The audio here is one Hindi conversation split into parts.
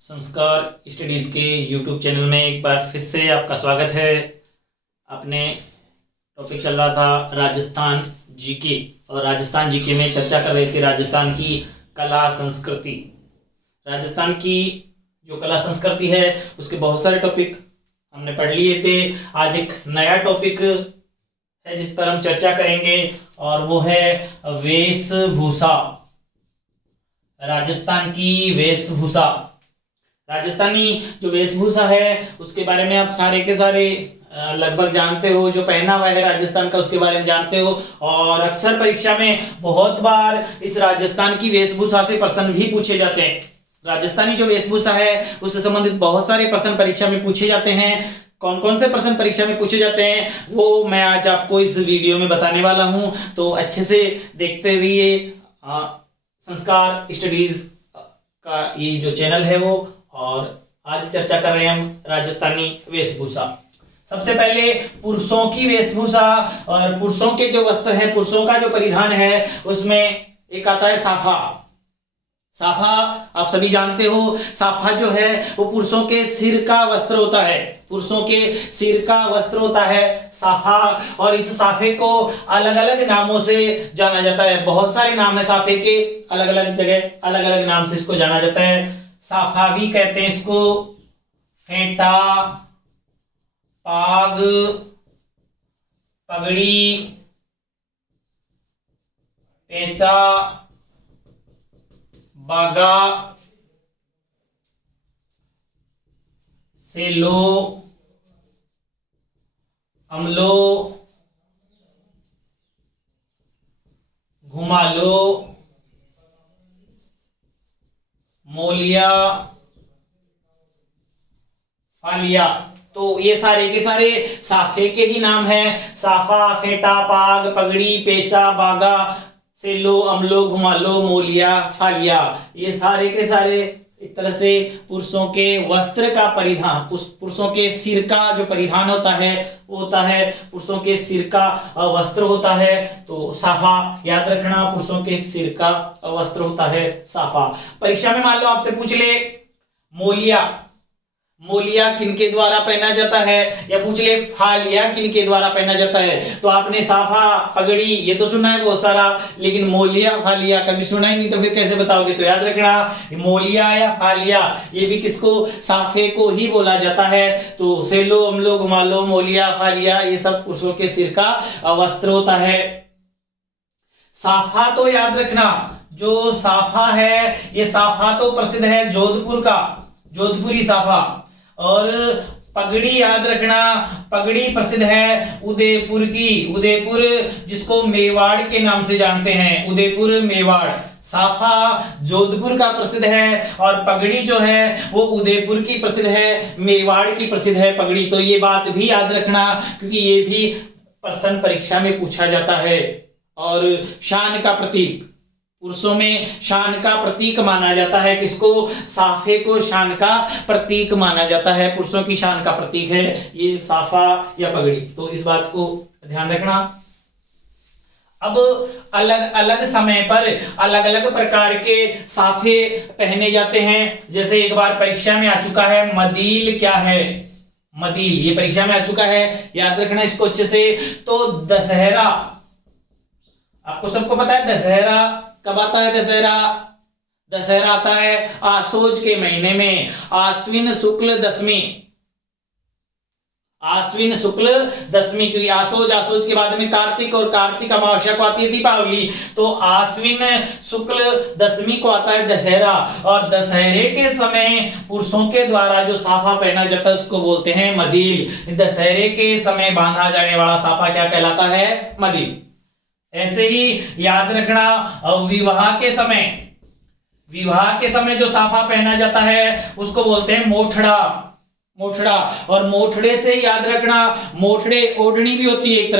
संस्कार स्टडीज़ के यूट्यूब चैनल में एक बार फिर से आपका स्वागत है। अपने टॉपिक चल रहा था राजस्थान जीके, और राजस्थान जीके में चर्चा कर रहे थे राजस्थान की कला संस्कृति। राजस्थान की जो कला संस्कृति है उसके बहुत सारे टॉपिक हमने पढ़ लिए थे। आज एक नया टॉपिक है जिस पर हम चर्चा करेंगे और वो है वेशभूषा। राजस्थान की वेशभूषा, राजस्थानी जो वेशभूषा है उसके बारे में आप सारे के सारे लगभग जानते हो। जो पहनावा है राजस्थान का उसके बारे में जानते हो, और अक्सर परीक्षा में बहुत बार इस राजस्थान की वेशभूषा से प्रश्न भी पूछे जाते हैं। राजस्थानी जो वेशभूषा है उससे संबंधित बहुत सारे प्रश्न परीक्षा में पूछे जाते हैं। कौन कौन से प्रश्न परीक्षा में पूछे जाते हैं वो मैं आज आपको इस वीडियो में बताने वाला हूं, तो अच्छे से देखते रहिए। संस्कार स्टडीज का ये जो चैनल है वो, और आज चर्चा कर रहे हैं हम राजस्थानी वेशभूषा। सबसे पहले पुरुषों की वेशभूषा, और पुरुषों के जो वस्त्र हैं, पुरुषों का जो परिधान है उसमें एक आता है साफा। साफा आप सभी जानते हो, साफा जो है वो पुरुषों के सिर का वस्त्र होता है। पुरुषों के सिर का वस्त्र होता है साफा, और इस साफे को अलग अलग नामों से जाना जाता है। बहुत सारे नाम है साफे के, अलग अलग जगह अलग अलग नाम से इसको जाना जाता है। साफा भी कहते हैं इसको, फेंटा, पाग, पगड़ी, पेंचा, बागा, सेलो, अमलो, घुमालो, मोलिया, फालिया। तो ये सारे के सारे साफे के ही नाम हैं। साफा, फेटा, पाग, पगड़ी, पेचा, बागा, सेलो, अमलो, घुमालो, मोलिया, फालिया, ये सारे के सारे एक तरह से पुरुषों के वस्त्र का परिधान, पुरुषों के सिर का जो परिधान होता है वो होता है, पुरुषों के सिर का वस्त्र होता है। तो साफा याद रखना, पुरुषों के सिर का वस्त्र होता है साफा। परीक्षा में मान लो आपसे पूछ ले मोलिया, मोलिया किनके द्वारा पहना जाता है, या पूछ ले फालिया किनके द्वारा पहना जाता है, तो आपने साफा, पगड़ी ये तो सुना है बहुत सारा, लेकिन मोलिया फालिया कभी सुना ही नहीं, तो फिर कैसे बताओगे। तो याद रखना मोलिया या फालिया ये भी किसको, साफे को ही बोला जाता है। तो सेलो, अमलो, घुमालो, मोलिया, फालिया ये सब पुरुषों के सिर का वस्त्र होता है। साफा तो याद रखना, जो साफा है ये साफा तो प्रसिद्ध है जोधपुर का, जोधपुरी साफा। और पगड़ी याद रखना, पगड़ी प्रसिद्ध है उदयपुर की, उदयपुर जिसको मेवाड़ के नाम से जानते हैं, उदयपुर मेवाड़। साफा जोधपुर का प्रसिद्ध है और पगड़ी जो है वो उदयपुर की प्रसिद्ध है, मेवाड़ की प्रसिद्ध है पगड़ी। तो ये बात भी याद रखना क्योंकि ये भी प्रश्न परीक्षा में पूछा जाता है। और शान का प्रतीक, पुरुषों में शान का प्रतीक माना जाता है किसको, साफे को शान का प्रतीक माना जाता है। पुरुषों की शान का प्रतीक है ये साफा या पगड़ी, तो इस बात को ध्यान रखना। अब अलग अलग समय पर अलग अलग प्रकार के साफे पहने जाते हैं। जैसे एक बार परीक्षा में आ चुका है मदील, क्या है मदील, ये परीक्षा में आ चुका है, याद रखना इसको अच्छे से। तो दशहरा, आपको सबको पता है दशहरा कब आता है। दशहरा आता है आसोज के महीने में, आश्विन शुक्ल दशमी, आश्विन शुक्ल दशमी, क्योंकि आसोज के बाद में कार्तिक, और कार्तिक अमावस्या को आती है दीपावली। तो आश्विन शुक्ल दशमी को आता है दशहरा, और दशहरे के समय पुरुषों के द्वारा जो साफा पहना जाता है उसको बोलते हैं मदील। दशहरे के समय बांधा जाने वाला साफा क्या कहलाता है, मदील। ऐसे ही याद रखना विवाह के समय, विवाह के समय जो साफा पहना जाता है उसको बोलते हैं मोठड़ा, मोठड़ा। और मोठड़े से याद रखना, मोठड़े ओढ़नी भी होती है एक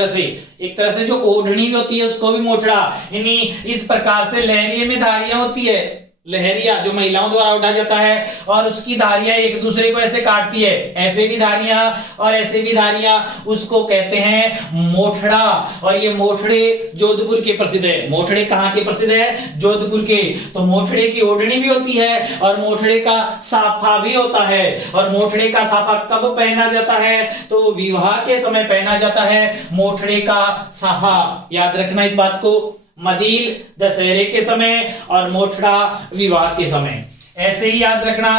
तरह से जो ओढ़नी भी होती है उसको भी मोठड़ा। यानी इस प्रकार से लहरिये में धारियां होती है, लहरिया जो महिलाओं द्वारा उठा जाता है और उसकी धारियां एक दूसरे को ऐसे काटती है, ऐसे भी धारियां और ऐसे भी धारियां, उसको कहते हैं मोठड़ा। और ये मोठड़े जोधपुर के प्रसिद्ध है। मोठड़े कहाँ के प्रसिद्ध है? जोधपुर के। तो मोठड़े की ओढ़नी भी होती है और मोठड़े का साफा भी होता है। और मोठड़े का साफा कब पहना जाता है? तो विवाह के समय पहना जाता है मोठड़े का साफा। याद रखना इस बात को। मदील दशहरे के समय और मोठड़ा विवाह के समय। ऐसे ही याद रखना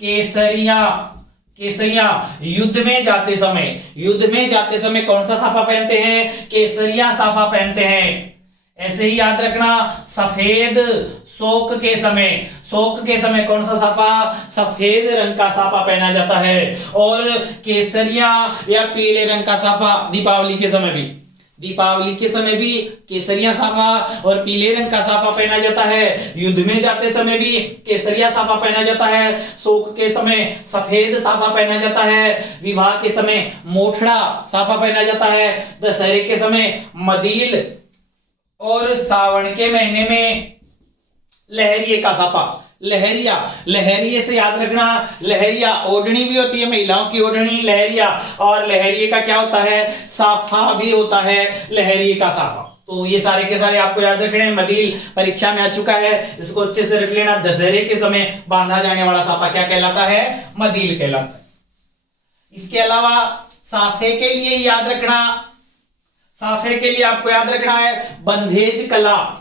केसरिया, केसरिया युद्ध में जाते समय कौन सा साफा पहनते हैं? केसरिया साफा पहनते हैं। ऐसे ही याद रखना सफेद शोक के समय कौन सा साफा? सफेद रंग का साफा पहना जाता है। और केसरिया या पीले रंग का साफा दीपावली के समय भी केसरिया साफा और पीले रंग का साफा पहना जाता है। युद्ध में जाते समय भी केसरिया साफा पहना जाता है। शोक के समय सफेद साफा पहना जाता है। विवाह के समय मोठड़ा साफा पहना जाता है। दशहरे के समय मदील और सावन के महीने में लहरिये का साफा। लहरिये से याद रखना, लहरिया ओढ़नी भी होती है, महिलाओं की ओढ़नी लहरिया, और लहरिये का क्या होता है? साफा भी होता है, लहरिये का साफा। तो ये सारे के सारे आपको याद रखने हैं। मदील परीक्षा में आ चुका है, इसको अच्छे से रख लेना। दशहरे के समय बांधा जाने वाला साफा क्या कहलाता है? मदील कहलाता है। इसके अलावा साफे के लिए याद रखना, साफे के लिए आपको याद रखना है बंधेज कला।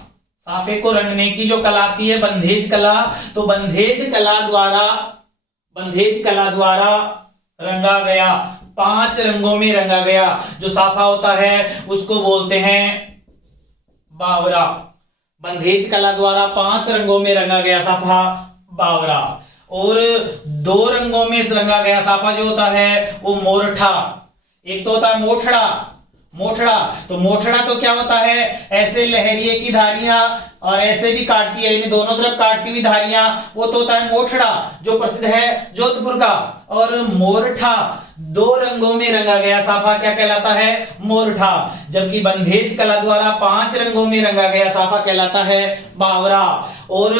साफे को रंगने की जो कला आती है बंधेज कला, तो बंधेज कला द्वारा रंगा गया, 5 रंगों में रंगा गया जो साफा होता है उसको बोलते हैं बावरा। बंधेज कला द्वारा 5 रंगों में रंगा गया साफा बावरा। और 2 रंगों में रंगा गया साफा जो होता है वो मोरठा। एक तो होता है मोठड़ा। तो मोठड़ा तो क्या होता है? ऐसे लहरिये की धारियां और ऐसे भी काटती है, इन्हें दोनों तरफ काटती हुई धारियां, वो तो होता है मोठड़ा जो प्रसिद्ध है जोधपुर का। और मोरठा 2 रंगों में रंगा गया साफा क्या कहलाता है? मोरठा। जबकि बंधेज कला द्वारा 5 रंगों में रंगा गया साफा कहलाता है बावरा। और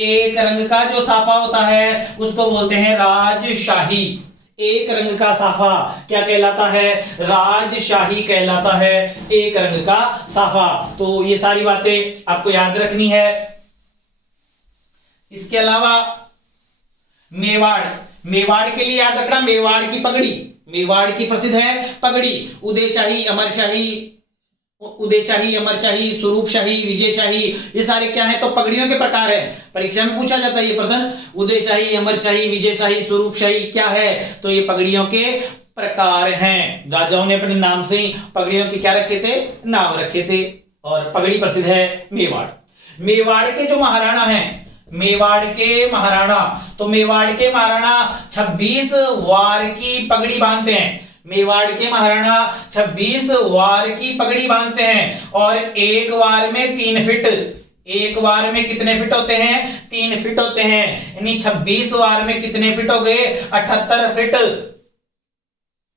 1 रंग का जो साफा होता है उसको बोलते हैं राजशाही। 1 रंग का साफा क्या कहलाता है? राजशाही कहलाता है 1 रंग का साफा। तो ये सारी बातें आपको याद रखनी है। इसके अलावा मेवाड़ के लिए याद रखना मेवाड़ की प्रसिद्ध है पगड़ी। उदयशाही, अमरशाही, स्वरूपशाही, विजयशाही, ये सारे क्या है? तो पगड़ियों के प्रकार है। परीक्षा में पूछा जाता है ये प्रश्न, उदयशाही, अमरशाही, विजयशाही, स्वरूपशाही क्या है? तो ये पगड़ियों के प्रकार हैं। राजाओं ने अपने नाम से पगड़ियों के क्या रखे थे? नाम रखे थे। और पगड़ी प्रसिद्ध है मेवाड़ के जो महाराणा हैं, मेवाड़ के महाराणा 26 वार की पगड़ी बांधते हैं। मेवाड़ के महाराणा 26 वार की पगड़ी बांधते हैं और एक वार में 3 फीट। एक वार में कितने फीट होते हैं? 3 फीट होते हैं। यानी 26 वार में कितने फीट हो गए? 78 फीट।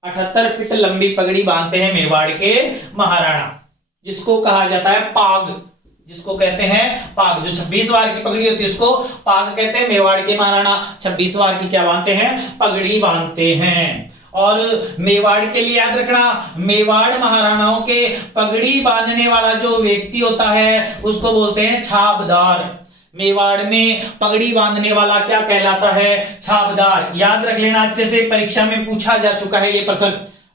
78 फीट लंबी पगड़ी बांधते हैं मेवाड़ के महाराणा, जिसको कहा जाता है पाग। जिसको कहते हैं पाग। जो 26 वार की पगड़ी होती है उसको पाग कहते हैं। मेवाड़ के महाराणा 26 वार की क्या बांधते हैं? पगड़ी बांधते हैं। और मेवाड़ के लिए याद रखना, मेवाड़ महाराणाओं के पगड़ी बांधने वाला जो व्यक्ति होता है उसको बोलते हैं छाबदार। मेवाड़ में पगड़ी बांधने वाला क्या कहलाता है? छाबदार। याद रख लेना अच्छे से, परीक्षा में पूछा जा चुका है ये प्रश्न,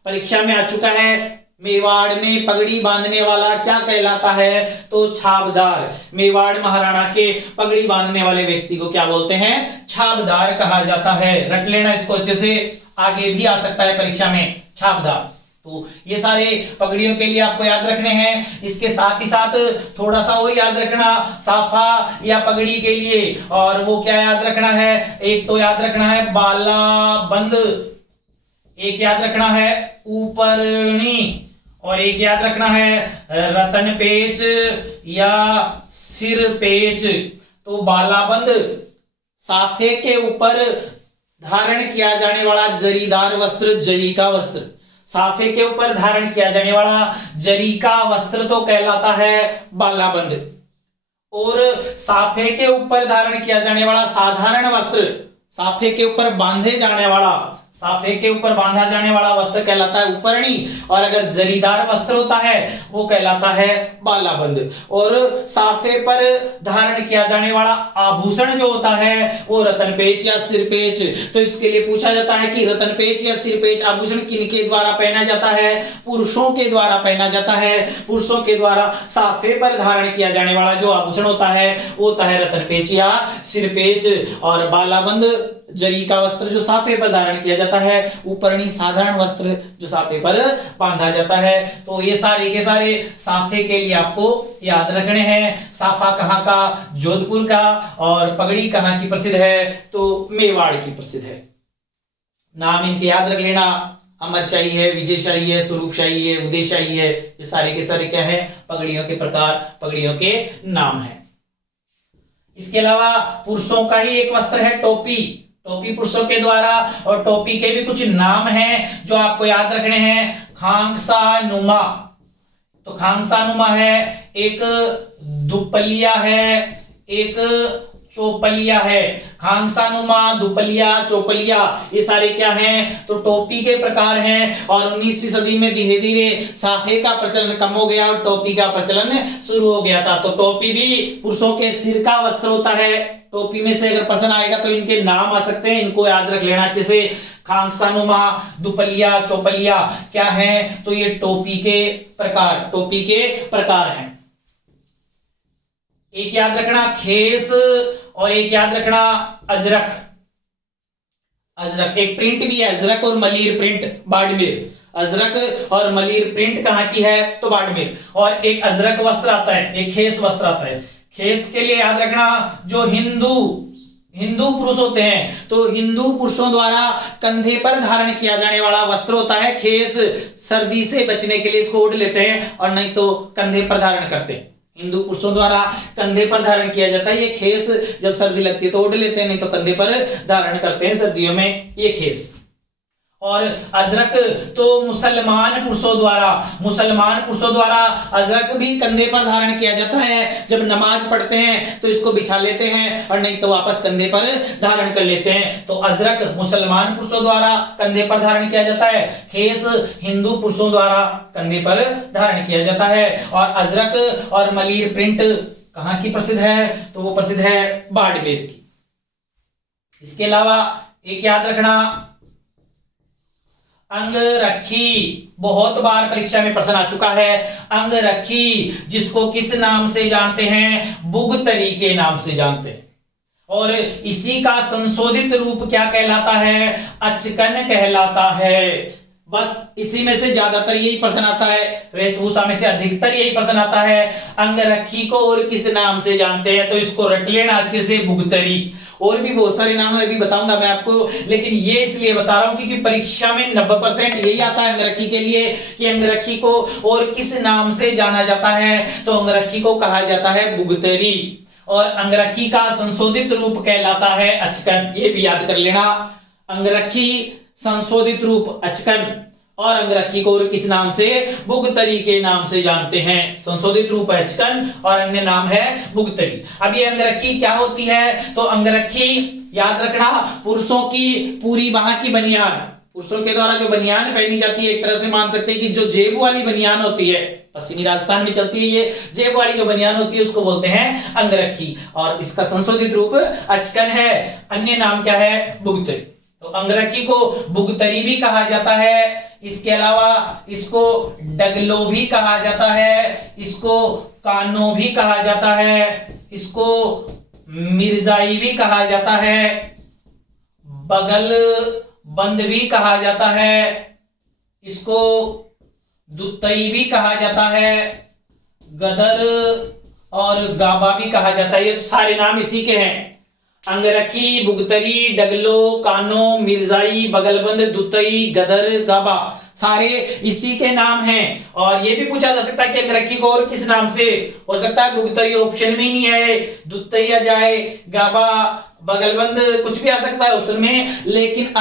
परीक्षा में आ चुका है। मेवाड़ में पगड़ी बांधने वाला क्या कहलाता है? तो छाबदार। मेवाड़ महाराणा के पगड़ी बांधने वाले व्यक्ति को क्या बोलते हैं? छाबदार कहा जाता है। रख लेना इसको अच्छे से, आगे भी आ सकता है परीक्षा में छाबदार। तो ये सारे पगड़ियों के लिए आपको याद रखने हैं। इसके साथ ही साथ थोड़ा सा और याद रखना साफा या पगड़ी के लिए, और वो क्या याद रखना है? एक तो याद रखना है बालाबंद, एक याद रखना है ऊपरनी, और एक याद रखना है रतन पेच या सिर पेच। तो बालाबंद साफे के ऊपर धारण किया जाने वाला जरीदार वस्त्र, जरी का वस्त्र। साफे के ऊपर धारण किया जाने वाला जरी का वस्त्र तो कहलाता है बालाबंद। और साफे के ऊपर धारण किया जाने वाला साधारण वस्त्र, साफे के ऊपर बांधे जाने वाला, साफे के ऊपर बांधा जाने वाला वस्त्र कहलाता है उपरणी, और अगर जरीदार वस्त्र होता है वो कहलाता है बालाबंद। और साफे पर धारण किया जाने वाला आभूषण जो होता है वो रत्नपेच या सिरपेच। तो इसके लिए पूछा जाता है कि रत्नपेच या सिरपेच आभूषण किनके द्वारा पहना जाता है? पुरुषों के द्वारा पहना जाता है। पुरुषों के द्वारा साफे पर धारण किया जाने वाला जो आभूषण होता है वो होता है रत्नपेच या सिरपेच। और बालाबंद जरी का वस्त्र जो साफे पर धारण किया जाता है, उपरणी साधारण वस्त्र जो साफे पर बांधा जाता है। तो ये सारे के सारे साफे के लिए आपको याद रखने हैं। साफा कहाँ का? जोधपुर का। और पगड़ी कहाँ की प्रसिद्ध है? तो मेवाड़ की प्रसिद्ध है। नाम इनके याद रख लेना, अमरशाही है, विजयशाही है, स्वरूपशाही है, उदयशाही है। ये सारे के सारे क्या है? पगड़ियों के प्रकार, पगड़ियों के नाम है। इसके अलावा पुरुषों का ही एक वस्त्र है टोपी। टोपी पुरुषों के द्वारा, और टोपी के भी कुछ नाम हैं जो आपको याद रखने हैं। खांगसा नुमा, तो खांगसा नुमा है, एक दुपलिया है, एक चौपलिया है। खांगसानुमा, दुपलिया, चौपलिया, ये सारे क्या हैं? तो टोपी के प्रकार हैं। और 19वीं सदी में धीरे धीरे साफे का प्रचलन कम हो गया और टोपी का प्रचलन शुरू हो गया था। तो टोपी भी पुरुषों के सिर का वस्त्र होता है। टोपी में से अगर प्रश्न आएगा तो इनके नाम आ सकते हैं, इनको याद रख लेना अच्छे से। खांगसानुमा, दुपलिया, चौपलिया क्या है? तो ये टोपी के प्रकार, टोपी के प्रकार हैं। एक याद रखना खेस, और एक याद रखना अजरक। अजरक एक प्रिंट भी है, अजरक और मलीर प्रिंट, बाड़मेर। अजरक और मलीर प्रिंट कहाँ की है? तो बाड़मेर। और एक अजरक वस्त्र आता है, एक खेस वस्त्र आता है। खेस के लिए याद रखना जो हिंदू पुरुष होते हैं, तो हिंदू पुरुषों द्वारा कंधे पर धारण किया जाने वाला वस्त्र होता है खेस। सर्दी से बचने के लिए इसको ओढ़ लेते हैं, और नहीं तो कंधे पर धारण करते हैं। हिंदू पुरुषों द्वारा कंधे पर धारण किया जाता है ये खेस। जब सर्दी लगती है तो ओढ़ लेते हैं, नहीं तो कंधे पर धारण करते हैं सर्दियों में ये खेस। और अजरक तो मुसलमान पुरुषों द्वारा अजरक भी कंधे पर धारण किया जाता है। जब नमाज पढ़ते हैं तो इसको बिछा लेते हैं, और नहीं तो वापस कंधे पर धारण कर लेते हैं। तो अजरक मुसलमान पुरुषों द्वारा कंधे पर धारण किया जाता है, खेस हिंदू पुरुषों द्वारा कंधे पर धारण किया जाता है। और अजरक और मलीर प्रिंट कहाँ की प्रसिद्ध है? तो वो प्रसिद्ध है बाड़मेर की। इसके अलावा एक याद रखना अंगरखी, बहुत बार परीक्षा में प्रश्न आ चुका है। अंगरखी जिसको किस नाम से जानते हैं? बुगतरी के नाम से जानते हैं। और इसी का संशोधित रूप क्या कहलाता है? अचकन कहलाता है। बस इसी में से ज्यादातर यही प्रश्न आता है, वेशभूषा में से अधिकतर यही प्रश्न आता है। अंगरखी को और किस नाम से जानते हैं? तो इसको रट लेना अच्छे से, बुगतरी। और भी बहुत सारे नाम है, अभी बताऊंगा मैं आपको, लेकिन ये इसलिए बता रहा हूं क्योंकि परीक्षा में 90% यही आता है अंगरखी के लिए कि अंगरखी को और किस नाम से जाना जाता है? तो अंगरखी को कहा जाता है बुगतरी। और अंगरखी का संशोधित रूप कहलाता है अचकन, ये भी याद कर लेना। अंगरखी संशोधित रूप अचकन, और अंगरखी को और किस नाम से? बुगतरी के नाम से जानते हैं। संशोधित रूप है अचकन और अन्य नाम है बुगतरी। अब ये अंगरखी क्या होती है? तो अंगरखी याद रखना पुरुषों की पूरी बाह की बनियान, पुरुषों के द्वारा जो बनियान पहनी जाती है, एक तरह से मान सकते हैं कि जो जेब वाली बनियान होती है, पश्चिमी राजस्थान में चलती है ये जेब वाली जो बनियान होती है, उसको बोलते हैं अंगरखी। और इसका संशोधित रूप अचकन है, अन्य नाम क्या है? बुगतरी। तो अंगरखी को बुगतरी भी कहा जाता है। इसके अलावा इसको डगलो भी कहा जाता है, इसको कानो भी कहा जाता है, इसको मिर्जाई भी कहा जाता है, बगल बंद भी कहा जाता है, इसको दुतई भी कहा जाता है, गदर और गाबा भी कहा जाता है। ये सारे नाम इसी के हैं। अंगरखी, बुगतरी, डगलो, कानो, मिर्जाई, बगलबंद, दुतई, गदर, गाबा, सारे इसी के नाम हैं। और ये भी पूछा जा सकता है कि अंगरखी को और किस नाम से? हो सकता है बुगतरी ऑप्शन में नहीं है, दुतई आ जाए, गाबा, बगलबंद कुछ भी आ सकता है ऑप्शन में, लेकिन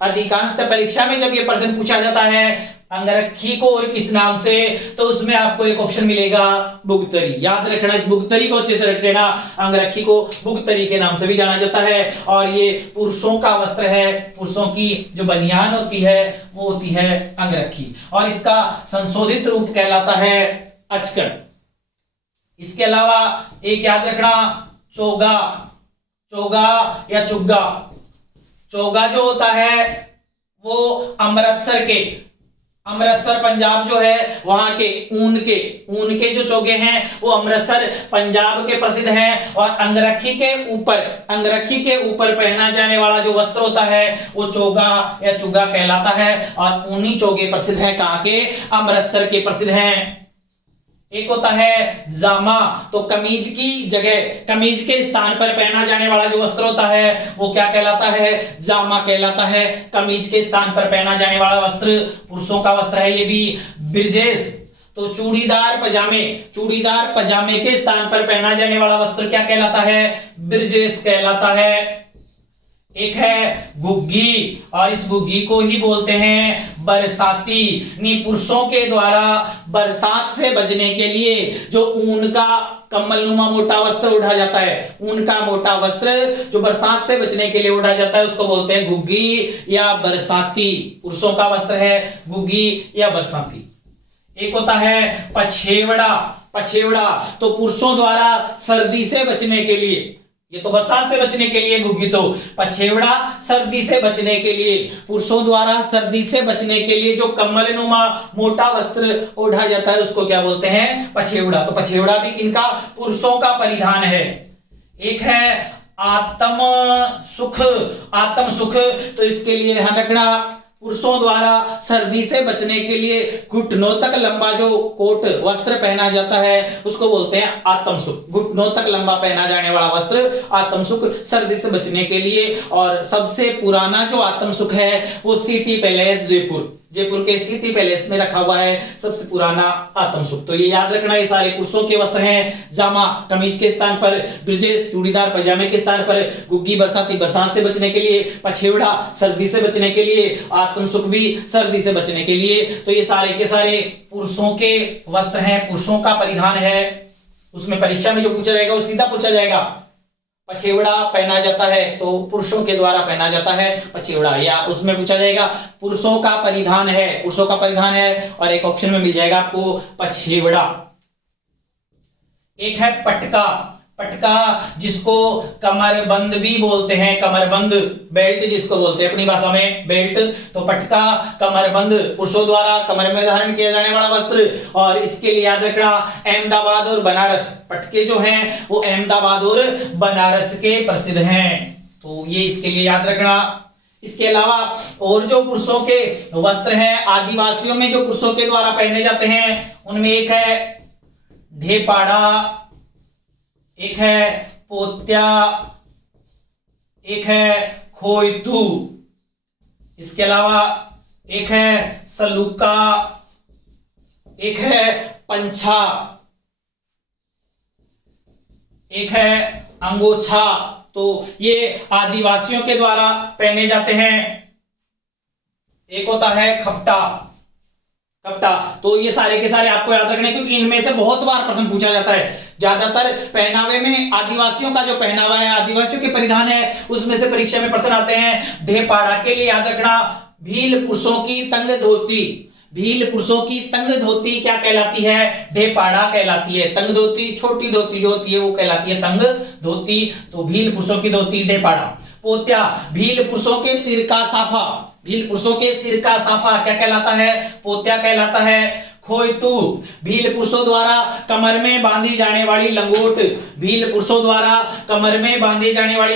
अधिकांशतः परीक्षा में जब ये प्रश्न पूछा जाता है अंगरखी को और किस नाम से? तो उसमें आपको एक ऑप्शन मिलेगा भुगतरी। याद रखना, इस भुगतरी को अच्छे से रख लेना। अंगरखी को भुगतरी के नाम से भी जाना जाता है और ये पुरुषों का वस्त्र है। पुरुषों की जो बनियान होती है वो होती है अंगरखी और इसका संशोधित रूप कहलाता है अचकन। इसके अलावा एक याद रखना चोगा, चोगा या चुग्गा। चोगा जो होता है वो अमृतसर पंजाब जो है वहां के ऊन के जो चोगे हैं वो अमृतसर पंजाब के प्रसिद्ध हैं। और अंगरखी के ऊपर पहना जाने वाला जो वस्त्र होता है वो चोगा या चुग्गा कहलाता है और ऊनी चोगे प्रसिद्ध हैं। कहां के? अमृतसर के प्रसिद्ध हैं। एक होता है जामा, तो कमीज की जगह, कमीज के स्थान पर पहना जाने वाला जो वस्त्र होता है वो क्या कहलाता है? जामा कहलाता है। कमीज के स्थान पर पहना जाने वाला वस्त्र पुरुषों का वस्त्र है ये भी। ब्रजेश, तो चूड़ीदार पजामे के स्थान पर पहना जाने वाला वस्त्र क्या कहलाता है? ब्रजेश कहलाता है। एक है घुग्गी और इस घुग्गी को ही बोलते हैं बरसाती। पुरुषों के द्वारा बरसात से बचने के लिए जो ऊन का कम्बलनुमा मोटा वस्त्र उड़ा जाता है, ऊन का मोटा वस्त्र जो बरसात से बचने के लिए उड़ा जाता है उसको बोलते हैं घुग्गी या बरसाती। पुरुषों का वस्त्र है घुग्गी या बरसाती। एक होता है पछेवड़ा, तो पुरुषों द्वारा सर्दी से बचने के लिए, ये तो बरसात से बचने के लिए घुग्गी, तो पछेवड़ा सर्दी से बचने के लिए, पुरुषों द्वारा सर्दी से बचने के लिए जो कम्बलनुमा मोटा वस्त्र ओढ़ा जाता है उसको क्या बोलते हैं? पछेवड़ा। तो पछेवड़ा भी किनका? पुरुषों का परिधान है। एक है आत्म सुख, तो इसके लिए ध्यान रखना पुरुषों द्वारा सर्दी से बचने के लिए घुटनों तक लंबा जो कोट वस्त्र पहना जाता है उसको बोलते हैं आत्मसुख। घुटनों तक लंबा पहना जाने वाला वस्त्र आत्मसुख, सर्दी से बचने के लिए। और सबसे पुराना जो आत्मसुख है वो सिटी पैलेस जयपुर के सिटी पैलेस में रखा हुआ है सबसे पुराना आत्मसुख। तो ये याद रखना, ये सारे पुरुषों के वस्त्र हैं। जामा कमीज के स्थान पर, ब्रजेश चूड़ीदार पजामे के स्थान पर, घुग्गी बरसाती बरसात से बचने के लिए, पछेवड़ा सर्दी से बचने के लिए, आत्मसुख भी सर्दी से बचने के लिए। तो ये सारे के सारे पुरुषों के वस्त्र हैं, पुरुषों का परिधान है। उसमें परीक्षा में जो पूछा जाएगा वो सीधा पूछा जाएगा। पछेवड़ा पहना जाता है तो पुरुषों के द्वारा पहना जाता है पछेवड़ा, या उसमें पूछा जाएगा पुरुषों का परिधान है, और एक ऑप्शन में मिल जाएगा आपको पछेवड़ा। एक है पटका जिसको कमरबंद भी बोलते हैं, कमरबंद, बेल्ट जिसको बोलते हैं अपनी भाषा में बेल्ट। तो पटका कमरबंद पुरुषों द्वारा कमर में धारण किया जाने वाला वस्त्र। और इसके लिए याद रखना अहमदाबाद और बनारस, पटके जो हैं वो अहमदाबाद और बनारस के प्रसिद्ध हैं। तो ये इसके लिए याद रखना। इसके अलावा और जो पुरुषों के वस्त्र हैं आदिवासियों में जो पुरुषों के द्वारा पहने जाते हैं उनमें एक है ढेपाड़ा, एक है पोत्या, एक है खोयतू, इसके अलावा एक है सलूका, एक है पंछा, एक है अंगोछा। तो ये आदिवासियों के द्वारा पहने जाते हैं। एक होता है खपटा। तो ये सारे के सारे आपको याद रखने, क्योंकि इनमें से बहुत बार प्रश्न पूछा जाता है। ज्यादातर पहनावे में आदिवासियों का जो पहनावा है, आदिवासियों के परिधान है, उसमें से परीक्षा में प्रश्न आते हैं। ढेपाड़ा के लिए याद रखना भील पुरुषों की तंग धोती क्या कहलाती है? ढेपाड़ा कहलाती है। तंग धोती, छोटी धोती जो होती है वो कहलाती है तंग धोती। तो भील पुरुषों की धोती ढेपाड़ा। पोत्या भील पुरुषों के सिर का साफा क्या कहलाता है? पोत्या कहलाता है। खोयतू भील पुरुषों द्वारा कमर में बांधी जाने वाली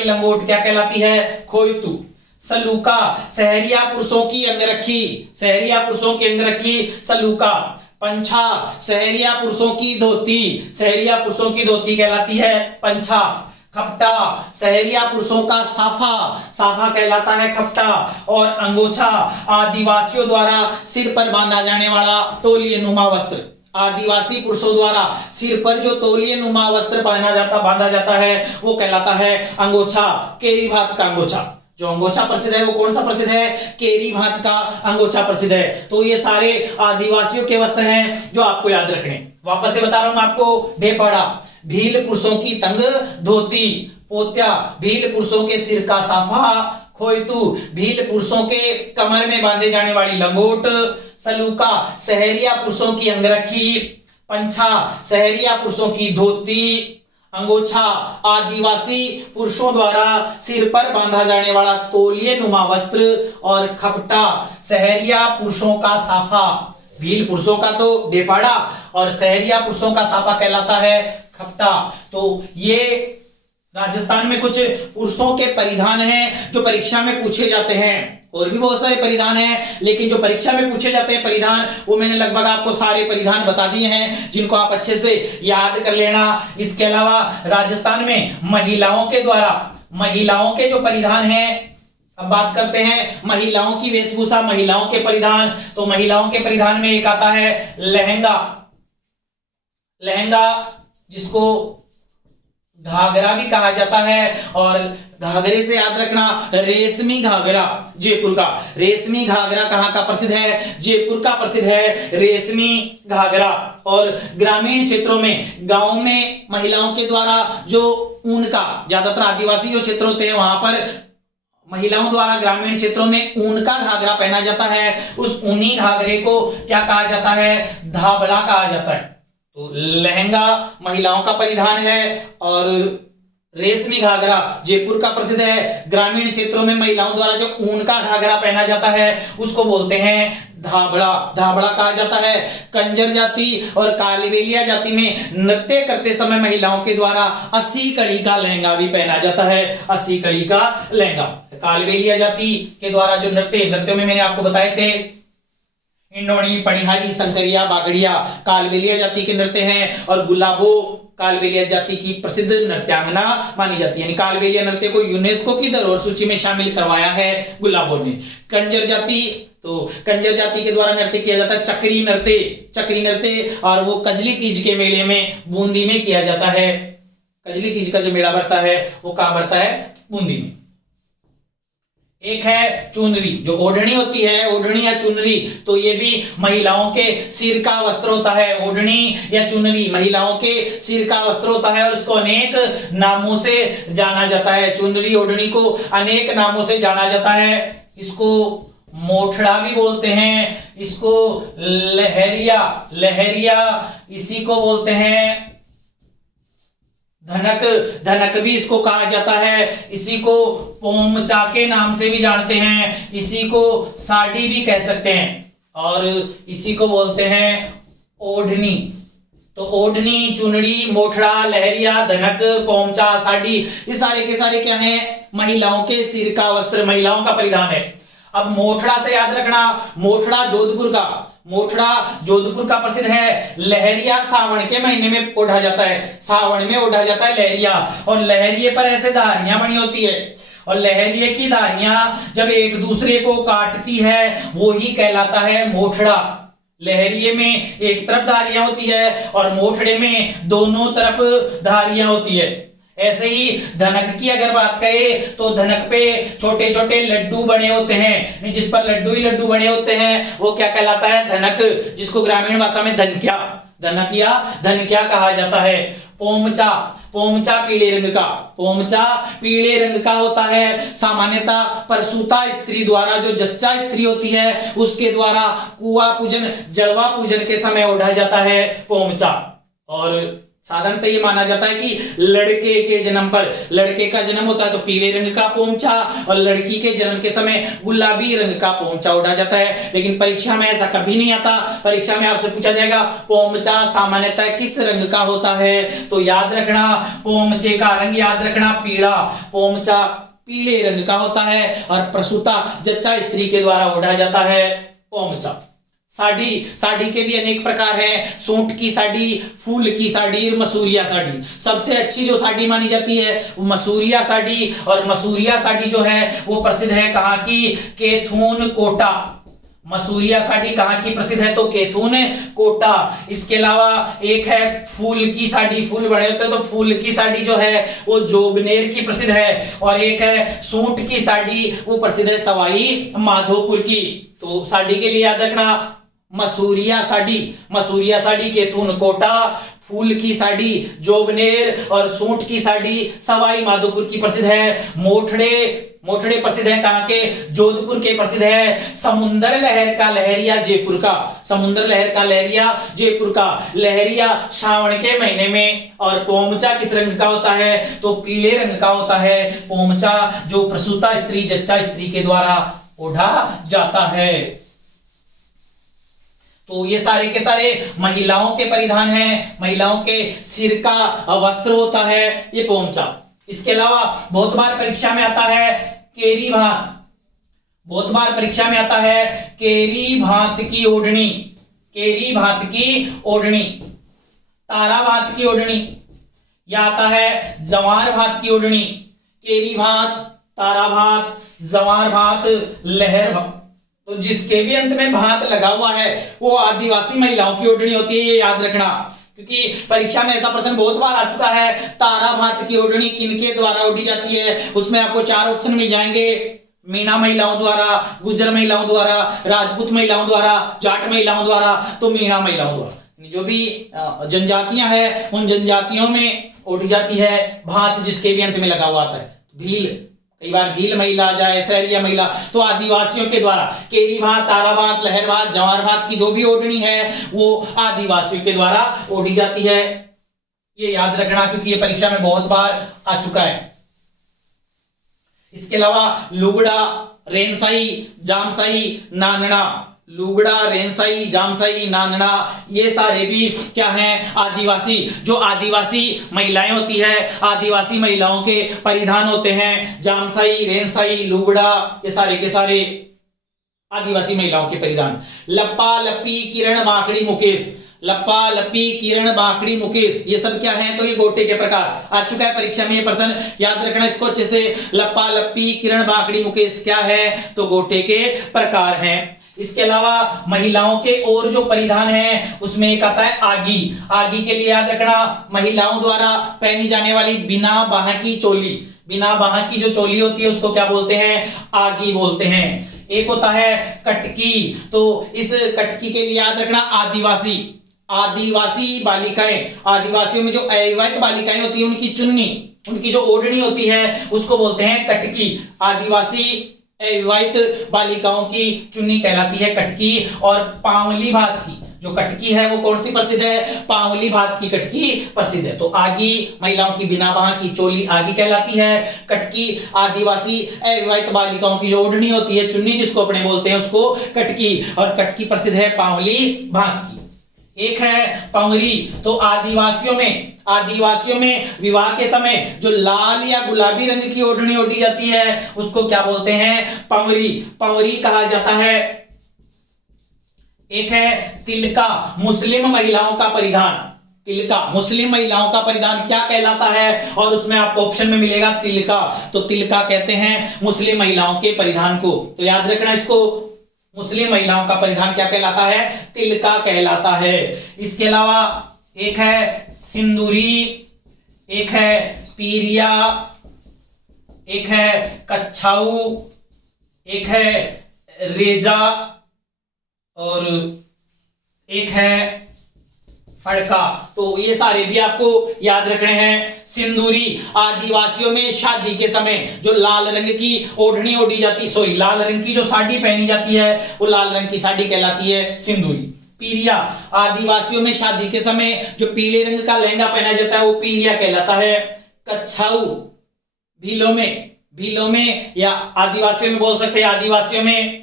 लंगोट क्या कहलाती है? खोयतू। सलूका सहरिया पुरुषों की अंगरखी सलूका। पंछा सहरिया पुरुषों की धोती कहलाती है पंछा। खपटा सहरिया पुरुषों का साफा कहलाता है खपटा। और अंगोछा आदिवासियों द्वारा सिर पर बांधा जाने वाला तौलिए नुमा वस्त्र। आदिवासी पुरुषों द्वारा सिर पर जो तौलिए नुमा वस्त्र बांधा जाता है वो कहलाता है अंगोछा, केरी भात का अंगोछा। जो अंगोछा प्रसिद्ध है वो कौन सा प्रसिद्ध है? केरी भात का अंगोछा प्रसिद्ध है। तो ये सारे आदिवासियों के वस्त्र हैं जो आपको याद रखने। वापस से बता रहा हूं आपको, ढेपाड़ा भील पुरुषों की तंग धोती, पोत्या भील पुरुषों के सिर का साफा, खोयतू भील पुरुषों के कमर में बांधे जाने वाली लंगोट, सलूका सहरिया पुरुषों की अंगरखी, पंछा सहरिया पुरुषों की धोती, अंगोछा आदिवासी पुरुषों द्वारा सिर पर बांधा जाने वाला तौलिए नुमा वस्त्र, और खपटा सहरिया पुरुषों का साफा। भील पुरुषों का तो ढेपाड़ा और सहरिया पुरुषों का साफा कहलाता है खपटा। तो ये राजस्थान में कुछ पुरुषों के परिधान हैं जो परीक्षा में पूछे जाते हैं। और भी बहुत सारे परिधान हैं, लेकिन जो परीक्षा में पूछे जाते हैं परिधान, वो मैंने लगभग आपको सारे परिधान बता दिए हैं, जिनको आप अच्छे से याद कर लेना। इसके अलावा राजस्थान में महिलाओं के द्वारा, महिलाओं के जो परिधान हैं, अब बात करते हैं महिलाओं की वेशभूषा, महिलाओं के परिधान। तो महिलाओं के परिधान में एक आता है लहंगा, लहंगा जिसको घाघरा भी कहा जाता है, और घाघरे से याद रखना रेशमी घाघरा, जयपुर का रेशमी घाघरा कहाँ का प्रसिद्ध है? जयपुर का प्रसिद्ध है रेशमी घाघरा। और ग्रामीण क्षेत्रों में, गांव में महिलाओं के द्वारा जो ऊन का, ज्यादातर आदिवासी जो क्षेत्र होते हैं वहां पर महिलाओं द्वारा ग्रामीण क्षेत्रों में ऊन का घाघरा पहना जाता है। उस ऊनी घाघरे को क्या कहा जाता है? धाबड़ा कहा जाता है। तो लहंगा महिलाओं का परिधान है, और रेशमी घाघरा जयपुर का प्रसिद्ध है। ग्रामीण क्षेत्रों में महिलाओं द्वारा जो ऊन का घाघरा पहना जाता है उसको बोलते हैं धाबड़ा, धाबड़ा कहा जाता है। कंजर जाति और कालबेलिया जाति में नृत्य करते समय महिलाओं के द्वारा 80 कड़ी का लहंगा भी पहना जाता है, 80 कड़ी का लहंगा। कालबेलिया जाति के द्वारा जो नृत्यों में मैंने आपको बताए थे, इंडोणी, पनिहारी, संकरिया, बागड़िया कालबेलिया जाति के नृत्य हैं, और गुलाबो कालबेलिया जाति की प्रसिद्ध नृत्यांगना मानी जाती है। यानी कालबेलिया नृत्य को यूनेस्को की धरोहर सूची में शामिल करवाया है गुलाबो ने। कंजर जाति, तो कंजर जाति के द्वारा नृत्य किया जाता है चक्री नृत्य, चक्री नृत्य, और वो कजली तीज के मेले में बूंदी में किया जाता है। कजली तीज का जो मेला भरता है वो कहाँ भरता है? बूंदी में। एक है चुनरी, जो ओढ़नी होती है, ओढ़नी या चुनरी, तो ये भी महिलाओं के सिर का वस्त्र होता है। ओढ़नी या चुनरी महिलाओं के सिर का वस्त्र होता है, और इसको अनेक नामों से जाना जाता है। चुनरी ओढ़नी को अनेक नामों से जाना जाता है। इसको मोठड़ा भी बोलते हैं, इसको लहरिया, लहरिया इसी को बोलते हैं धनक, धनक भी इसको कहा जाता है। इसी को पोमचा के नाम से भी जानते हैं, इसी को साड़ी भी कह सकते हैं, और इसी को बोलते हैं ओढ़नी। तो ओढ़नी, चुनरी, मोठड़ा, लहरिया, धनक, पोमचा, साड़ी, ये सारे के सारे क्या हैं? महिलाओं के सिर का वस्त्र, महिलाओं का परिधान है। अब मोठड़ा से याद रखना, मोठड़ा जोधपुर का, मोठड़ा जोधपुर का प्रसिद्ध है। लहरिया सावन के महीने में ओढ़ा जाता है, सावन में ओढ़ा जाता है लहरिया, और लहरिये पर ऐसे धारियां बनी होती है, और लहरिये की धारियां जब एक दूसरे को काटती है वो ही कहलाता है मोठड़ा। लहरिये में एक तरफ धारियां होती है और मोठड़े में दोनों तरफ धारियां होती है। ऐसे ही धनक की अगर बात करें तो धनक पे छोटे छोटे लड्डू बने होते हैं, जिस पर लड्डू ही लड्डू बने होते हैं वो क्या कहलाता है? धनक, जिसको ग्रामीण भाषा में धनक्या, धनक या धनक्या कहा जाता है। पोमचा, पोमचा पीले रंग का, पोमचा पीले रंग का होता है। सामान्यतः परसूता स्त्री द्वारा, जो जच्चा स्त्री होती है उसके द्वारा कुआ पूजन, जड़वा पूजन के समय ओढ़ा जाता है पोमचा। और साधारणतः ये माना जाता है कि लड़के के जन्म पर, लड़के का जन्म होता है तो पीले रंग का पोमचा, और लड़की के जन्म के समय गुलाबी रंग का पोमचा ओढ़ा जाता है। लेकिन परीक्षा में ऐसा कभी नहीं आता। परीक्षा में आपसे पूछा जाएगा पोमचा सामान्यतः किस रंग का होता है, तो याद रखना पोमचे का रंग याद रखना पीला, पोमचा पीले रंग का होता है, और प्रसूता जच्चा स्त्री के द्वारा ओढ़ा जाता है पोमचा। साड़ी, साड़ी के भी अनेक प्रकार हैं। सूट की साड़ी, फूल की साड़ी, मसूरिया साड़ी। सबसे अच्छी जो साड़ी मानी जाती है वो मसूरिया साड़ी, और मसूरिया साड़ी जो है वो प्रसिद्ध है कहाँ की? केथून कोटा, मसूरिया साड़ी कहाँ की प्रसिद्ध है? तो कैथून कोटा। इसके अलावा एक है फूल की साड़ी, फूल बड़े होते हैं तो फूल की साड़ी जो है वो जोबनेर की प्रसिद्ध है। और एक है सूंठ की साड़ी, वो प्रसिद्ध है सवाई माधोपुर की। तो साड़ी के लिए याद रखना मसूरिया साड़ी कैथून कोटा, फूल की साड़ी जोबनेर और सूंठ की साड़ी सवाई माधोपुर की प्रसिद्ध है। मोठड़े प्रसिद्ध है कहाँ के? जोधपुर के प्रसिद्ध है। समुंदर लहर का लहरिया जयपुर का, समुंदर लहर का लहरिया जयपुर का। लहरिया श्रावण के महीने में। और पोमचा किस रंग का होता है? तो पीले रंग का होता है पोमचा, जो प्रसूता स्त्री जच्चा स्त्री के द्वारा ओढ़ा जाता है। तो ये सारे के सारे महिलाओं के परिधान हैं, महिलाओं के सिर का वस्त्र होता है ये पोमचा। इसके अलावा बहुत बार परीक्षा में आता है केरी भात, बहुत बार परीक्षा में आता है केरी भात की ओढ़नी, केरी भात की ओढ़नी, तारा भात की ओढ़नी, या आता है जवार भात की ओढ़नी। केरी भात, तारा भात, जवार भात, लहर भात। तो जिसके भी अंत में भात लगा हुआ है वो आदिवासी महिलाओं की ओढ़नी होती है, ये याद रखना, क्योंकि परीक्षा में ऐसा प्रश्न बहुत बार आ चुका है। तारा भात की ओढ़नी किनके द्वारा ओढ़ी जाती है? उसमें आपको 4 ऑप्शन मिल जाएंगे। मीणा महिलाओं द्वारा, गुर्जर महिलाओं द्वारा, राजपूत महिलाओं द्वारा, जाट महिलाओं द्वारा। तो मीणा महिलाओं द्वारा, जो भी जनजातियां हैं उन जनजातियों में ओढ़ी जाती है भात, जिसके भी अंत में लगा हुआ आता है। भील, कई बार भील महिला जाए, सहरिया महिला, तो आदिवासियों के द्वारा केरी भात, तारा भात, लहर भात, जवार भात की जो भी ओढ़नी है वो आदिवासियों के द्वारा ओढ़ी जाती है। ये याद रखना, क्योंकि ये परीक्षा में बहुत बार आ चुका है। इसके अलावा लुगड़ा, रेनसाई, जामसाई, नानना, लुगड़ा, रेनसाई, जामसाई, नानना, ये सारे भी क्या हैं? आदिवासी, जो आदिवासी महिलाएं होती है, आदिवासी महिलाओं के परिधान होते हैं। जामसाई, रेनसाई, लुगड़ा, ये सारे के सारे आदिवासी महिलाओं के परिधान। लप्पा लप्पी, किरण बाकड़ी मुकेश, लप्पा लप्पी, किरण बाकड़ी मुकेश, ये सब क्या है? तो ये गोटे के प्रकार आ चुका है परीक्षा में ये प्रश्न, याद रखना इसको अच्छे से। लप्पा लप्पी, किरण बाकड़ी मुकेश क्या है? तो गोटे के प्रकार हैं। इसके अलावा महिलाओं के और जो परिधान है उसमें एक आता है आगी। आगी के लिए याद रखना महिलाओं द्वारा पहनी जाने वाली बिना बाह की चोली, बिना बाह की जो चोली होती है उसको क्या बोलते हैं? आगी बोलते हैं। एक होता है कटकी, तो इस कटकी के लिए याद रखना आदिवासी, आदिवासी बालिकाएं, आदिवासियों में जो अविवाहित बालिकाएं होती है उनकी चुन्नी, उनकी जो ओढ़नी होती है उसको बोलते हैं कटकी। आदिवासी अविवाहित बालिकाओं की चुन्नी कहलाती है कटकी। और पावली भात की जो कटकी है वो कौन सी प्रसिद्ध है? पावली भात की कटकी प्रसिद्ध है। तो आगी महिलाओं की बिना बाह की चोली आगी कहलाती है। कटकी आदिवासी अविवाहित बालिकाओं की जो ओढ़नी होती है चुन्नी जिसको अपने बोलते हैं उसको कटकी, और कटकी प्रसिद्ध है पावली भात की। एक है पंवरी, तो आदिवासियों में विवाह के समय जो लाल या गुलाबी रंग की ओढ़नी ओढ़ी जाती है उसको क्या बोलते हैं? पंवरी, पंवरी कहा जाता है। एक है तिलका, मुस्लिम महिलाओं का परिधान, तिलका मुस्लिम महिलाओं का परिधान क्या कहलाता है? और उसमें आपको ऑप्शन में मिलेगा तिलका, तो तिलका कहते हैं मुस्लिम महिलाओं के परिधान को। तो याद रखना इसको, मुस्लिम महिलाओं का परिधान क्या कहलाता है? तिलका कहलाता है। इसके अलावा एक है सिंदूरी, एक है पीरिया, एक है कच्छाऊ, एक है रेजा और एक है फड़का। तो ये सारे भी आपको याद रखने हैं। सिंदूरी आदिवासियों में शादी के समय जो लाल रंग की ओढ़नी ओढ़ी जाती, लाल रंग की जो साड़ी पहनी जाती है वो लाल रंग की साड़ी कहलाती है सिंदूरी। पीरिया आदिवासियों में शादी के समय जो पीले रंग का लहंगा पहना जाता है वो पीरिया कहलाता है। कच्छाऊ भीलों में या आदिवासियों में बोल सकते हैं, आदिवासियों में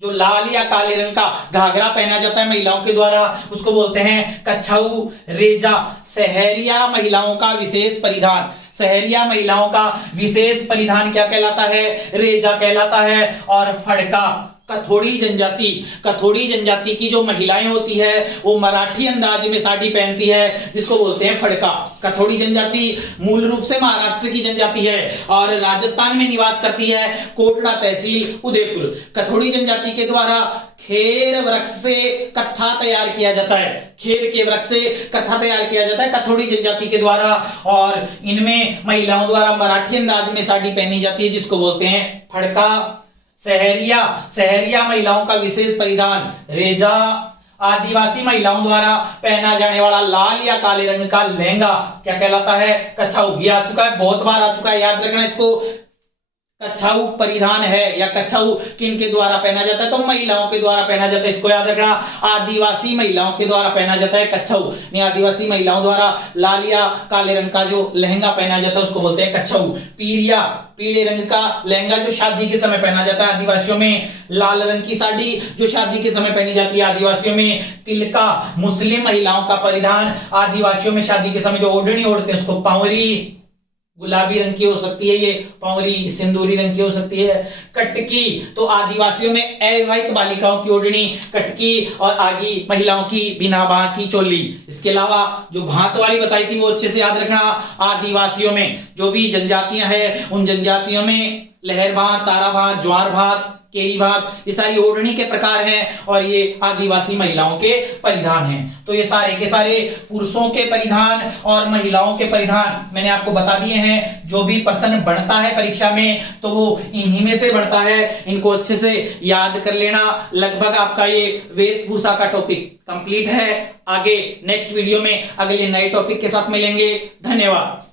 जो लाल या काले रंग का घाघरा पहना जाता है महिलाओं के द्वारा उसको बोलते हैं कच्छाऊ। रेजा सहरिया महिलाओं का विशेष परिधान, सहरिया महिलाओं का विशेष परिधान क्या कहलाता है? रेजा कहलाता है। और फड़का, कथोड़ी जनजाति, कथोड़ी जनजाति की जो महिलाएं होती है वो मराठी अंदाज में साड़ी पहनती है जिसको बोलते हैं फड़का। कथोड़ी जनजाति मूल रूप से महाराष्ट्र की जनजाति है और राजस्थान में निवास करती है, कोटड़ा तहसील उदयपुर। कथोड़ी जनजाति के द्वारा खेर वृक्ष से कत्था तैयार किया जाता है, खेर के वृक्ष से कत्था तैयार किया जाता है कथोड़ी जनजाति के द्वारा, और इनमें महिलाओं द्वारा मराठी अंदाज में साड़ी पहनी जाती है जिसको बोलते हैं फड़का। सहरिया, सहरिया महिलाओं का विशेष परिधान रेजा। आदिवासी महिलाओं द्वारा पहना जाने वाला लाल या काले रंग का लहंगा क्या कहलाता है? कच्छाऊ। ये आ चुका है, बहुत बार आ चुका है, याद रखना इसको। कच्छाऊ परिधान है या कच्छाऊ किन के द्वारा पहना जाता है? तो महिलाओं के द्वारा पहना जाता है, इसको याद रखना। आदिवासी महिलाओं के द्वारा पहना जाता है कच्छाऊ। आदिवासी महिलाओं द्वारा लाल या काले रंग का जो लहंगा पहना जाता है उसको बोलते हैं कच्छाऊ। पीरिया, पीले रंग का लहंगा जो शादी के समय पहना जाता है आदिवासियों में। लाल रंग की साड़ी जो शादी के समय पहनी जाती है आदिवासियों में। तिलका, मुस्लिम महिलाओं का परिधान आदिवासियों में शादी के समय जो ओढ़नी ओढ़ते हैं उसको पावरी। गुलाबी रंग की हो सकती है ये पावरी, सिंदूरी रंग की हो सकती है। कटकी, तो आदिवासियों में अविवाहित बालिकाओं की ओढ़नी कटकी और आगे महिलाओं की बिना बाह की चोली। इसके अलावा जो भात वाली बताई थी वो अच्छे से याद रखना। आदिवासियों में जो भी जनजातियां हैं उन जनजातियों में लहर भात, तारा भात, ज्वार भात, केरी भात, ये सारी ओढ़नी के प्रकार हैं और ये आदिवासी महिलाओं के परिधान हैं। तो ये सारे के सारे पुरुषों के परिधान और महिलाओं के परिधान मैंने आपको बता दिए हैं। जो भी प्रश्न बनता है परीक्षा में तो वो इन्हीं में से बनता है, इनको अच्छे से याद कर लेना। लगभग आपका ये वेशभूषा का टॉपिक कंप्लीट है। आगे नेक्स्ट वीडियो में अगले नए टॉपिक के साथ मिलेंगे। धन्यवाद।